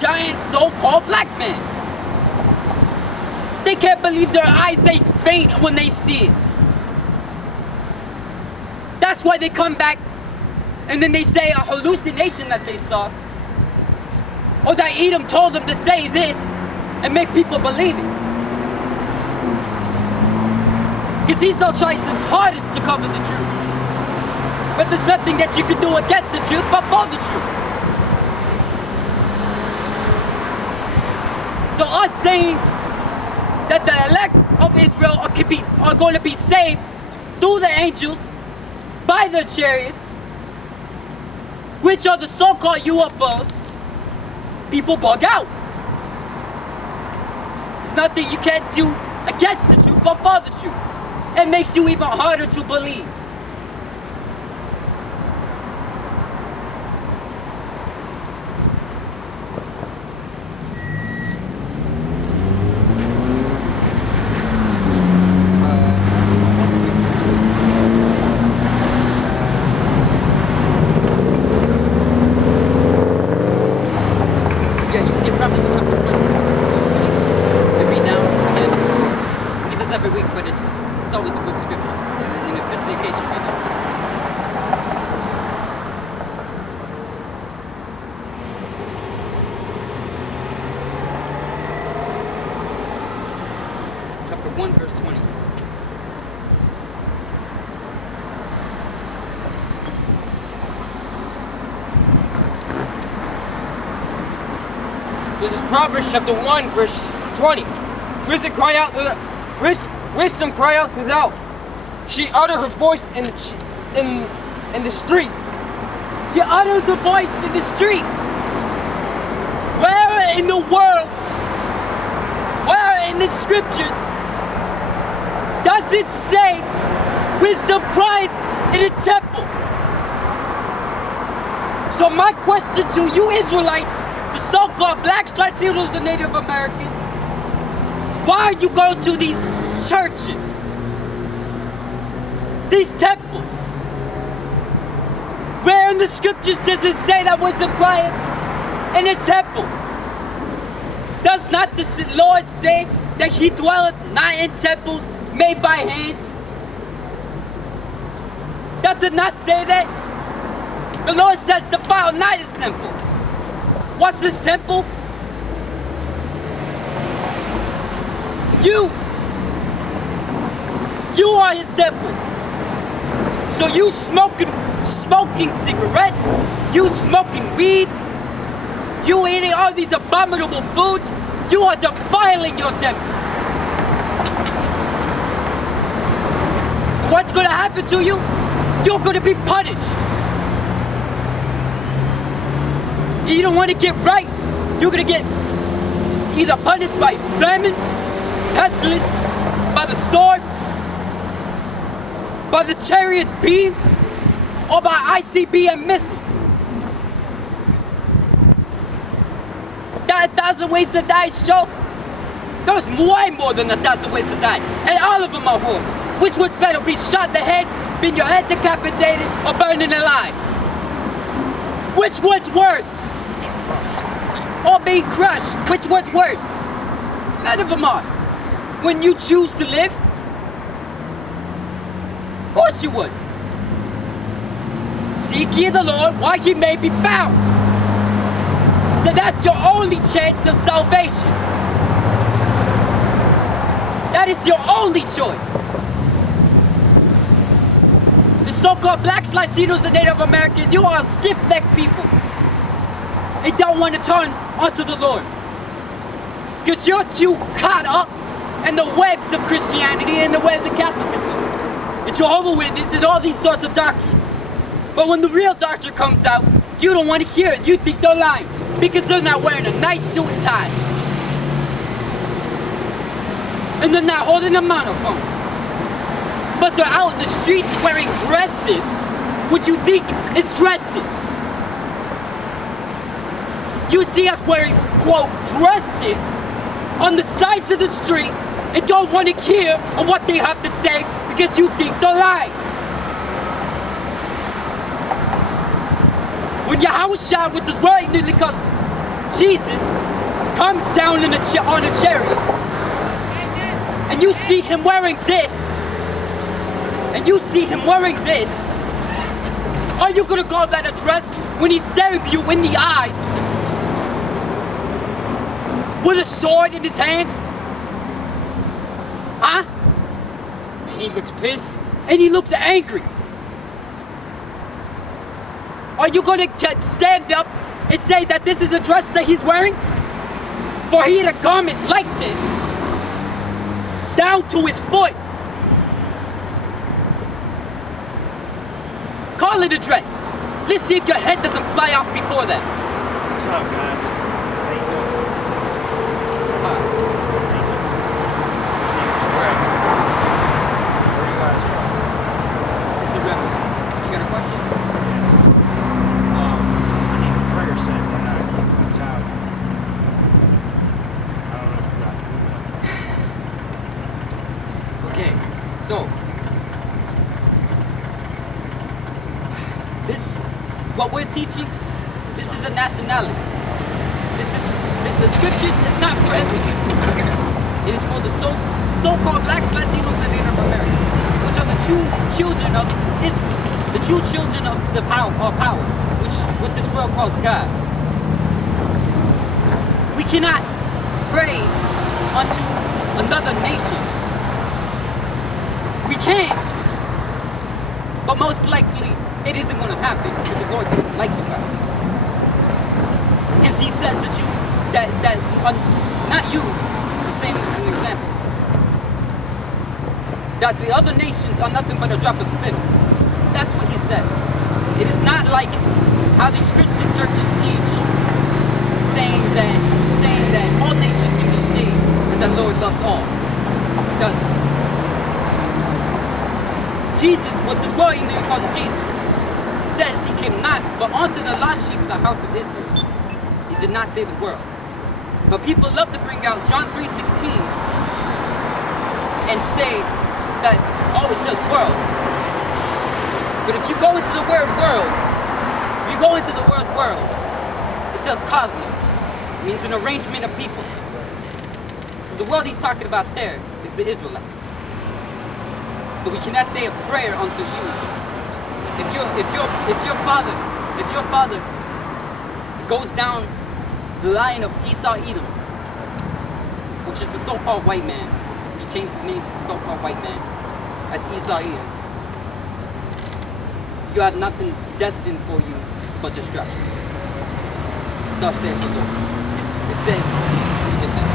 giant so-called black man. They can't believe their eyes, they faint when they see it. That's why they come back and then they say a hallucination that they saw. Or that Edom told them to say this and make people believe it. Because Esau tries his hardest to cover the truth. But there's nothing that you can do against the truth but for the truth. So us saying that the elect of Israel are going to be saved through the angels, by their chariots, which are the so-called UFOs, people bug out. There's nothing you can't do against the truth but for the truth. It makes you even harder to believe. This is Proverbs chapter 1, verse 20. Wisdom cried out without. She uttered her voice in the streets. She uttered the voice in the streets. Where in the world, where in the scriptures, does it say wisdom cried in a temple? So my question to you Israelites, the so-called blacks, Latinos, the Native Americans, why are you going to these churches, these temples? Where in the scriptures does it say that wisdom cried in a temple? Does not the Lord say that he dwelleth not in temples made by hands? That did not say that. The Lord says, defile not his temple. What's his temple? You are his temple. So you smoking cigarettes, you smoking weed, you eating all these abominable foods, you are defiling your temple. What's going to happen to you? You're going to be punished. You don't want to get right, you're going to get either punished by famine, pestilence, by the sword, by the chariot's beams, or by ICBM missiles. That 1,000 ways to die show, there's way more than 1,000 ways to die, and all of them are horrible. Which one's better, be shot in the head, being your head decapitated, or burning alive? Which one's worse? Or being crushed? Which one's worse? None of them are. When you choose to live, of course you would. Seek ye the Lord while he may be found. So that's your only chance of salvation. That is your only choice. The so-called blacks, Latinos, and Native Americans, you are stiff-necked people. They don't want to turn onto the Lord. Because you're too caught up in the webs of Christianity and the webs of Catholicism. And Jehovah's Witnesses and all these sorts of doctrines. But when the real doctrine comes out, you don't want to hear it. You think they're lying. Because they're not wearing a nice suit and tie. And they're not holding a monophone. But they're out in the streets wearing dresses. What you think is dresses. You see us wearing, quote, dresses on the sides of the street and don't want to hear on what they have to say because you think they're lying. When Yahweh shot with his right, because Jesus comes down on a chariot, and you see him wearing this, and you see him wearing this, are you gonna call that a dress when he's staring you in the eyes with a sword in his hand? Huh? He looks pissed. And he looks angry. Are you gonna stand up and say that this is a dress that he's wearing? For he had a garment like this, down to his foot. Call it a dress. Let's see if your head doesn't fly off before that. What's up, guys? How you doing? Name's Greg. Where are you guys from? It's a rebel. You got a question? My name is Gregerson, and I came from town. I don't know if you got to do that. Okay, so this, what we're teaching, this is a nationality. This is the scriptures is not for everyone. It is for the so-called blacks, Latinos, and Native Americans, which are the true children of Israel, the true children of the power, which what this world calls God. We cannot pray unto another nation. We can, but most likely it isn't going to happen because the Lord doesn't like you guys. Because He says that not you. I'm saying this as an example. That the other nations are nothing but a drop of spittle. That's what He says. It is not like how these Christian churches teach, saying that all nations can be saved and the Lord loves all. It doesn't. Jesus, what this world even calls Jesus, says he came not but unto the lost sheep of the house of Israel. He did not save the world. But people love to bring out John 3:16 and say that always says world. But if you go into the word world, it says cosmos. It means an arrangement of people. So the world he's talking about there is the Israelites. So we cannot say a prayer unto you. If your father goes down the line of Esau Edom, which is the so-called white man, he changed his name to the so-called white man. That's Esau Edom. You have nothing destined for you but destruction. Thus saith the Lord. It says, look at that.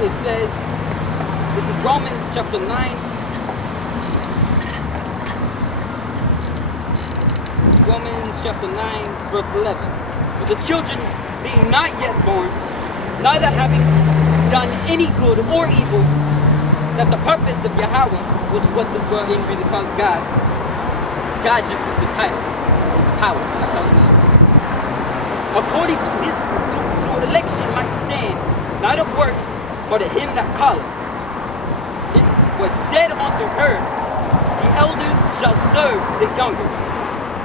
It says, this is Romans chapter 9. This is Romans chapter 9, verse 11. For the children being not yet born, neither having done any good or evil, that the purpose of Yahweh, which is what this world really calls God, because God just is a title, it's power, that's all it means. According to his to election might stand, not of works, but to him that calleth. It was said unto her, the elder shall serve the younger.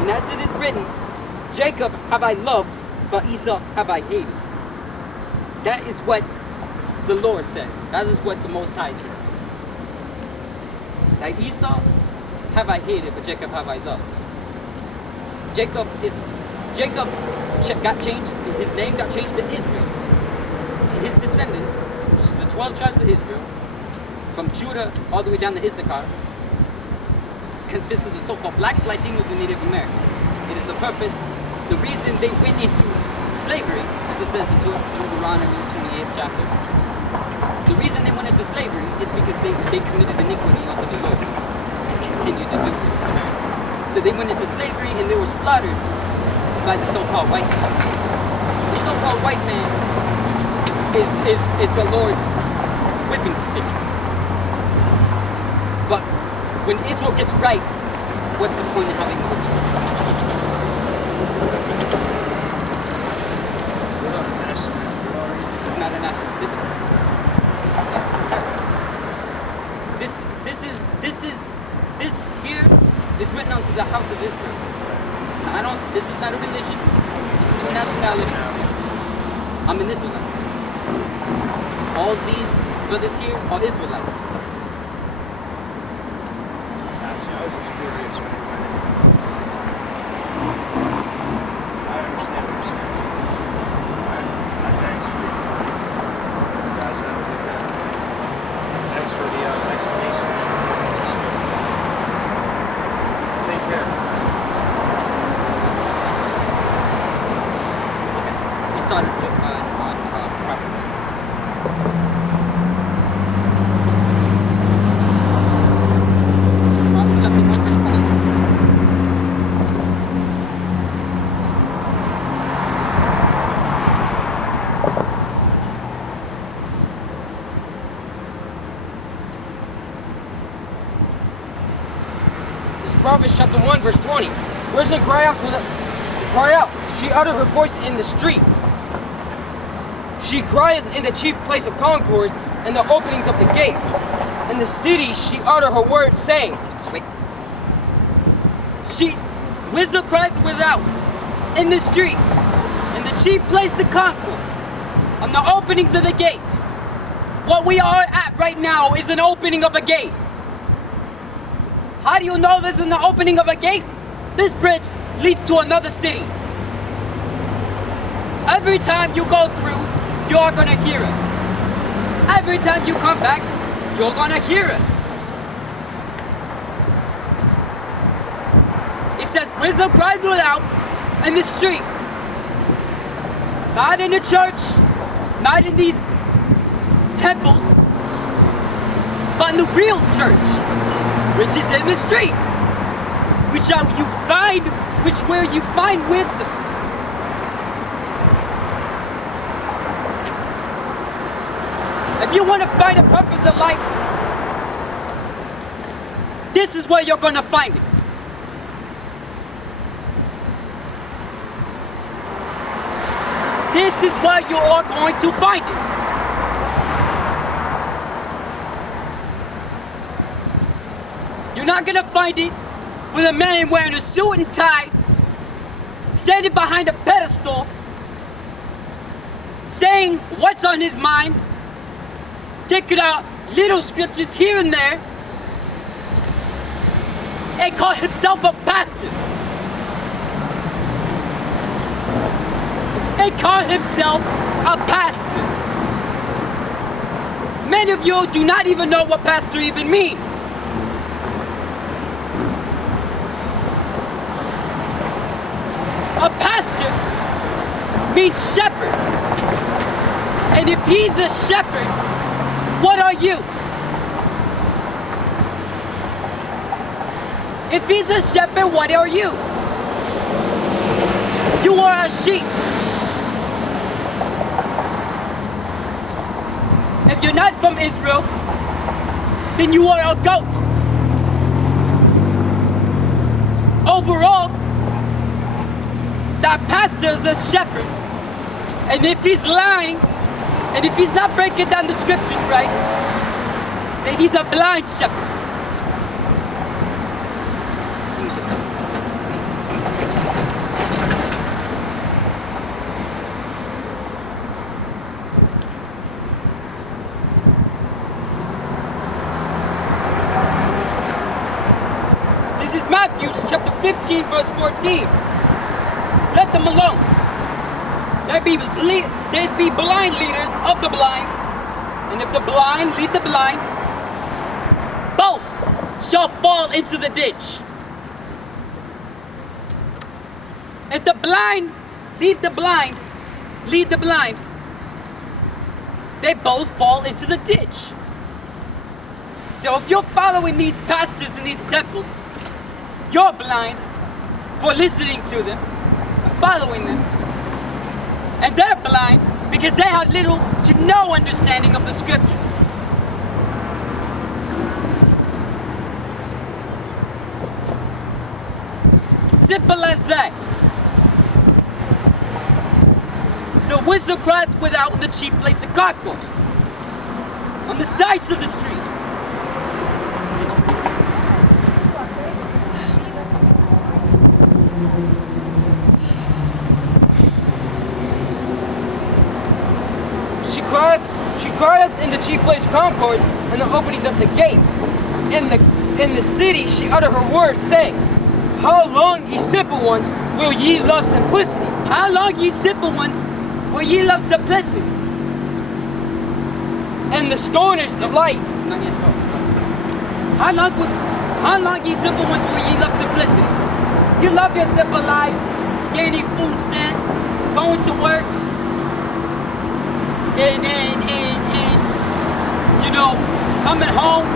And as it is written, Jacob have I loved, but Esau have I hated. That is what the Lord said. That is what the Most High says. That Esau have I hated, but Jacob have I loved. Jacob got changed, his name got changed to Israel. And his descendants, which is the 12 tribes of Israel, from Judah all the way down to Issachar, consists of the so-called blacks, Latinos, and Native Americans. It is the purpose, the reason they went into slavery, as it says in Deuteronomy 28th chapter. The reason they went into slavery is because they committed iniquity unto the Lord and continued to do it. So they went into slavery and they were slaughtered by the so-called white man. The so-called white man is the Lord's whipping stick. But when Israel gets right, what's the point of having a whipping stick? We're not a national. This is not a national anthem. This here is written onto the house of Israel. Now, this is not a religion. This is a nationality. I'm an Israelite. All these brothers here are Israelites. Actually, I was just curious when you went in. I understand what you're saying. Thanks for your time. You guys have a good day. Thanks for the explanation. Take care. We started on Proverbs. Proverbs chapter 1 verse 20. This is Proverbs chapter 1, verse 20. Risen cry out cry out. She uttered her voice in the streets. She crieth in the chief place of concourse, and the openings of the gates. In the city she uttered her words, saying, Wait. Wisdom cries without, in the streets, in the chief place of concourse, on the openings of the gates. What we are at right now is an opening of a gate. How do you know this is the opening of a gate? This bridge leads to another city. Every time you go through, you are gonna hear us. Every time you come back, you're gonna hear us. It says, wisdom cries without in the streets. Not in the church, not in these temples, but in the real church, which is in the streets. Where you find wisdom. If you want to find a purpose in life, this is where you're going to find it. This is where you are going to find it. You're not going to find it with a man wearing a suit and tie, standing behind a pedestal, saying what's on his mind, taking out little scriptures here and there, and call himself a pastor. And call himself a pastor. Many of you do not even know what pastor even means. A pastor means shepherd. And if he's a shepherd, what are you? If he's a shepherd, what are you? You are a sheep. If you're not from Israel, then you are a goat. Overall, that pastor is a shepherd. And if he's lying, and if he's not breaking down the scriptures right, then he's a blind shepherd. This is Matthew chapter 15, verse 14. Let them alone. There be blind leaders of the blind, and if the blind lead the blind, both shall fall into the ditch. If the blind lead the blind, they both fall into the ditch. So if you're following these pastors in these temples, you're blind for listening to them. following them. And they're blind because they have little to no understanding of the scriptures. Simple as that. So wisdom crieth without the chief place of concourse, on the sides of the street. She crieth in the chief place of concourse and the openings of the gates. In the city she uttered her words, saying, How long, ye simple ones, will ye love simplicity? How long, ye simple ones, will ye love simplicity? And the scorners delight. Not yet. How long, ye simple ones, will ye love simplicity? You love your simple lives, gaining food stamps, going to work, and you know, coming home,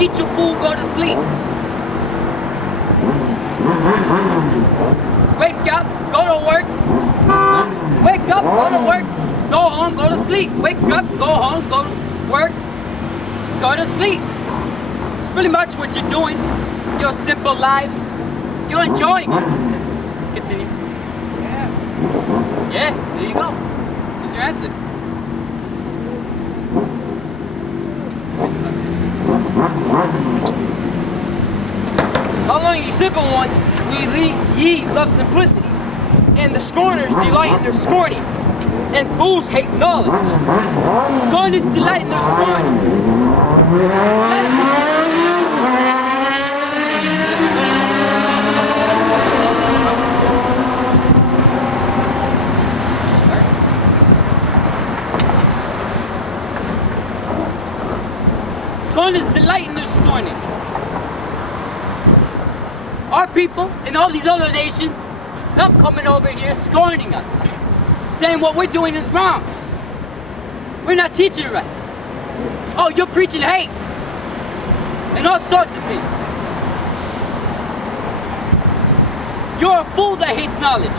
eat your food, go to sleep. Wake up, go to work. Wake up, go to work. Go home, go to sleep. Wake up, go home, go to work. Go to sleep. It's pretty much what you're doing. Your simple lives. You're enjoying it. Continue. Yeah, there you go. Here's your answer. How long, ye simple ones, will ye love simplicity? And the scorners delight in their scorning, and fools hate knowledge. Scorners delight in their scorning. Scorners delight in their scorning. Our people and all these other nations love coming over here scorning us, saying what we're doing is wrong. We're not teaching it right. Oh, you're preaching hate and all sorts of things. You're a fool that hates knowledge.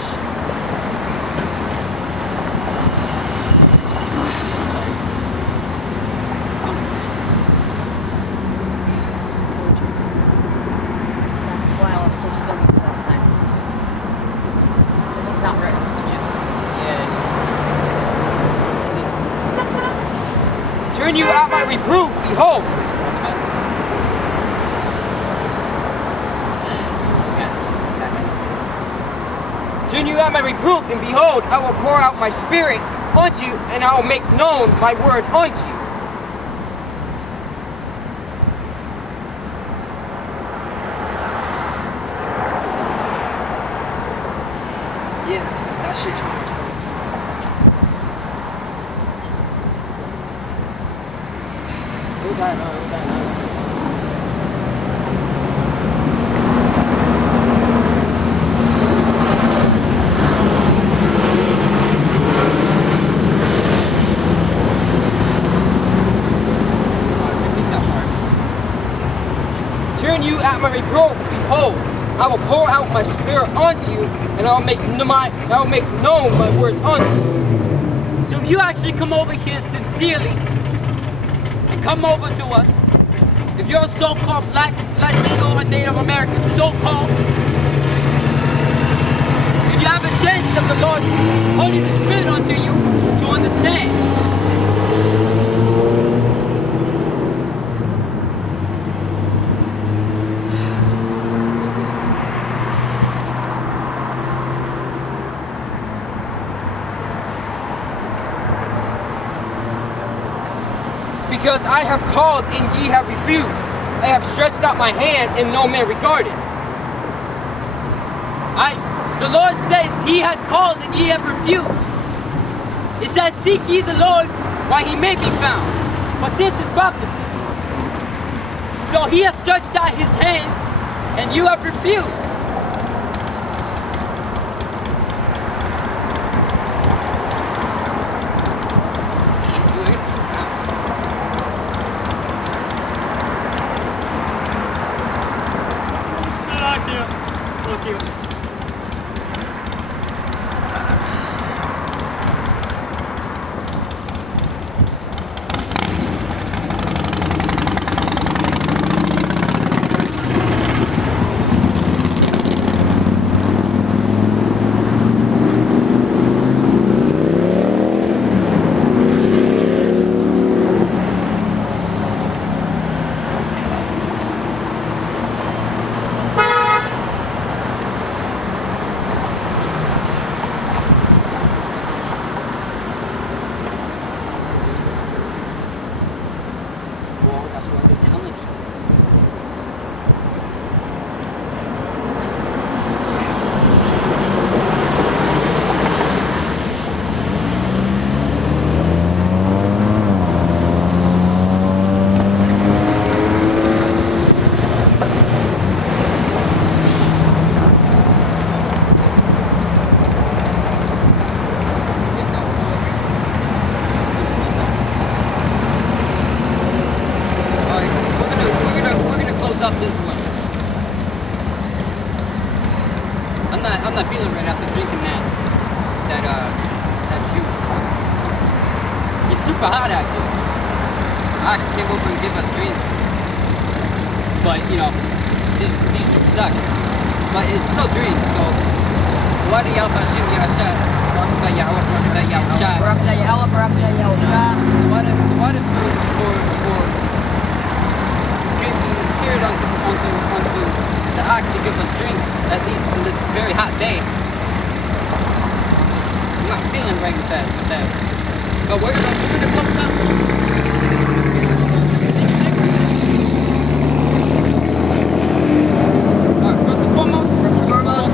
Turn you at my reproof, behold. Turn you at my reproof, and behold, I will pour out my spirit unto you, and I will make known my word unto you. Yes, that shit's weird. Turn you at my reproof, behold, I will pour out my spirit unto you, and I will make known my words unto you. So if you actually come over here sincerely and come over to us, if you're a so-called Black, Latino, or Native American, so-called, then you have a chance of the Lord holding the Spirit unto you to understand. Because I have called and ye have refused. I have stretched out my hand and no man regarded. The Lord says He has called and ye have refused. It says, seek ye the Lord while He may be found. But this is prophecy. So He has stretched out His hand and you have refused. I'm not feeling right after drinking that juice. It's super hot out here. I came over and give us drinks. But you know, these juice sucks. But it's still drinks, so what do y'all Hashim Yasha? What if for getting the spirit onto the ark to give us drinks, at least in this very hot day? I'm not feeling right with that. But we're gonna close up. See you next week. First and foremost, I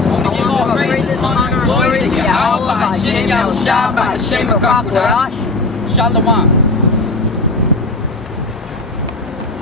want to give all praises, honor, and glory to Yahweh, Hashem, Yahushua, Hashem, Shalom.